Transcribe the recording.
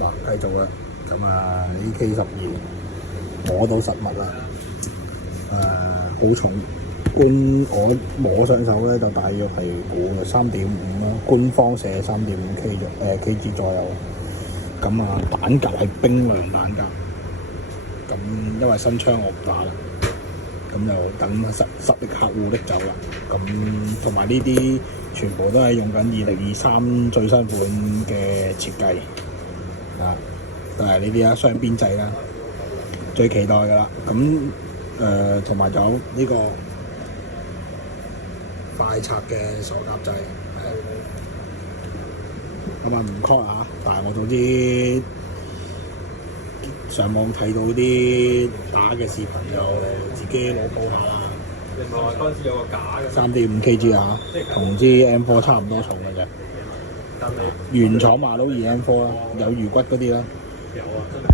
嗱，繼續啦。咁啊，AK12摸到實物啦。好重，我摸上手咧就大約係估3.5啦，官方寫3.5 kg 左右。咁啊，彈夾係冰涼彈夾。咁因為新槍我唔打啦，咁就等實力客戶拎走啦。咁同埋呢啲全部都係用緊2023最新款嘅設計啊，都係呢啲啦，雙邊掣啦，最期待㗎啦。咁同埋仲有呢個快拆嘅鎖甲掣，咁啊唔 call 啊，但係我總之上網睇到啲打嘅視頻就自己攞補下啦。另外嗰陣時有個假嘅3.5 kg 啊，同支 M4 差唔多重嘅啫。原廠馬都2 M4 啦，有魚骨嗰啲啦。有啊，真係。